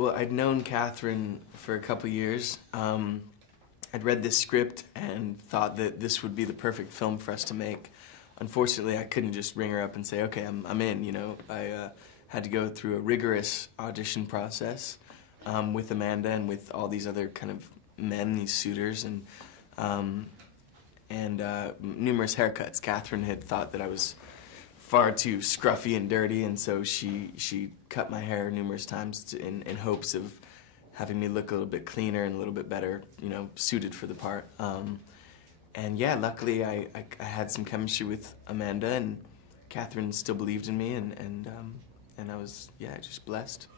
Well, I'd known Catherine for a couple years. I'd read this script and thought that this would be the perfect film for us to make. Unfortunately, I couldn't just ring her up and say, okay, I'm in, you know. I had to go through a rigorous audition process with Amanda and with all these other kind of men, these suitors, and numerous haircuts. Catherine had thought that I was far too scruffy and dirty, and so she cut my hair numerous times in hopes of having me look a little bit cleaner and a little bit better, you know, suited for the part. And yeah, luckily I had some chemistry with Amanda, and Catherine still believed in me, and I was, yeah, just blessed.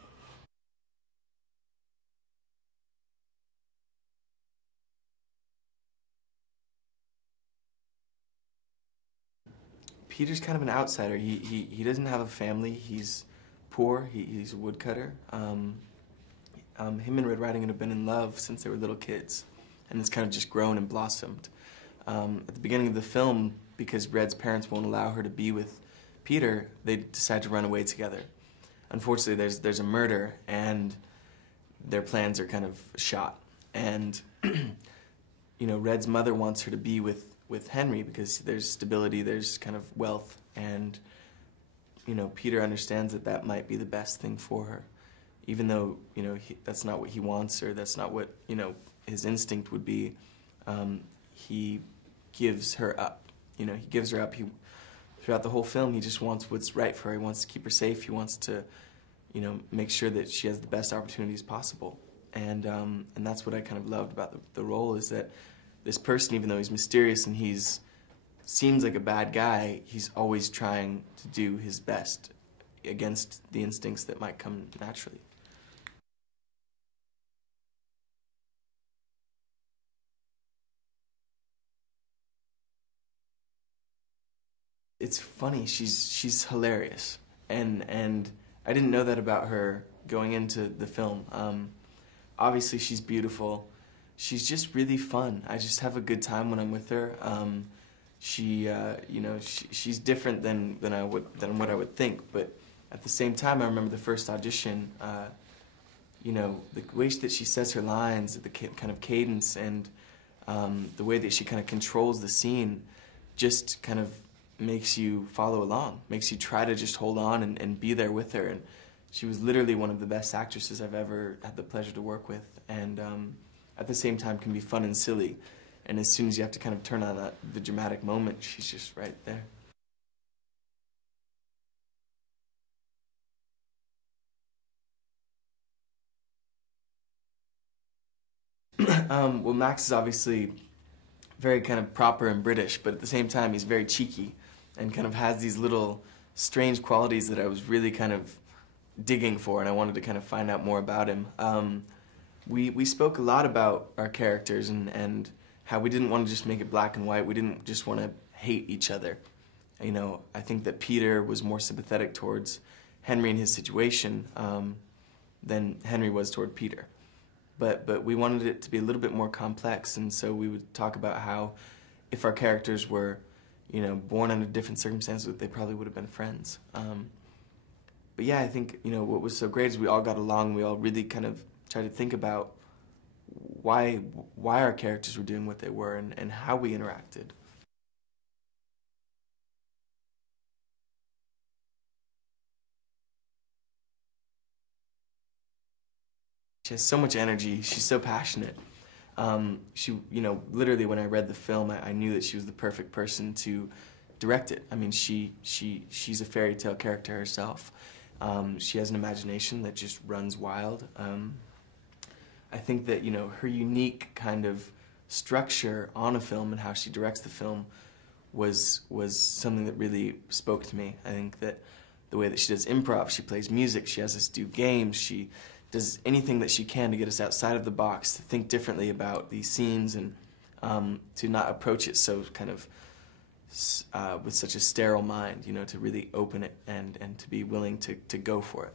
Peter's kind of an outsider. He doesn't have a family. He's poor. He's a woodcutter. Him and Red Riding Hood have been in love since they were little kids, and it's kind of just grown and blossomed. At the beginning of the film, because Red's parents won't allow her to be with Peter, they decide to run away together. Unfortunately, there's a murder, and their plans are kind of shot. And you know, Red's mother wants her to be with Henry because there's stability, there's kind of wealth, and you know, Peter understands that that might be the best thing for her, even though, you know, that's not what he wants, or that's not what, you know, his instinct would be. He gives her up. You know, he gives her up. Throughout the whole film, he just wants what's right for her. He wants to keep her safe. He wants to, you know, make sure that she has the best opportunities possible. And that's what I kind of loved about the role, is that this person, even though he's mysterious and seems like a bad guy, he's always trying to do his best against the instincts that might come naturally. It's funny, she's hilarious, and I didn't know that about her going into the film. Obviously she's beautiful. She's just really fun. I just have a good time when I'm with her. You know, she's different than what I would think, but at the same time, I remember the first audition. You know, the way that she says her lines, the kind of cadence, and the way that she kind of controls the scene, just kind of makes you follow along, makes you try to just hold on and be there with her. And she was literally one of the best actresses I've ever had the pleasure to work with, and at the same time can be fun and silly. And as soon as you have to kind of turn on the dramatic moment, she's just right there. Well, Max is obviously very kind of proper and British, but at the same time he's very cheeky and kind of has these little strange qualities that I was really kind of digging for, and I wanted to kind of find out more about him. We spoke a lot about our characters and how we didn't want to just make it black and white. We didn't just want to hate each other. You know, I think that Peter was more sympathetic towards Henry and his situation than Henry was toward Peter. But we wanted it to be a little bit more complex, and so we would talk about how if our characters were, you know, born under different circumstances, they probably would have been friends. But yeah, I think, you know, what was so great is we all got along. We all really kind of tried to think about why our characters were doing what they were, and how we interacted. She has so much energy. She's so passionate. You know, literally when I read the film, I knew that she was the perfect person to direct it. I mean, she's a fairy tale character herself. She has an imagination that just runs wild. I think that, you know, her unique kind of structure on a film and how she directs the film was something that really spoke to me. I think that the way that she does improv, she plays music, she has us do games, she does anything that she can to get us outside of the box, to think differently about these scenes, and to not approach it so kind of with such a sterile mind, you know, to really open it and to be willing to go for it.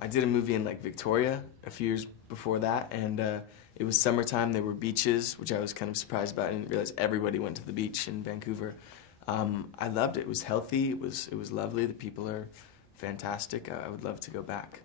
I did a movie in like Victoria a few years before that, and It was summertime. There were beaches, which I was kind of surprised about. I didn't realize everybody went to the beach in Vancouver. I loved it. It was healthy. It was lovely. The people are fantastic. I would love to go back.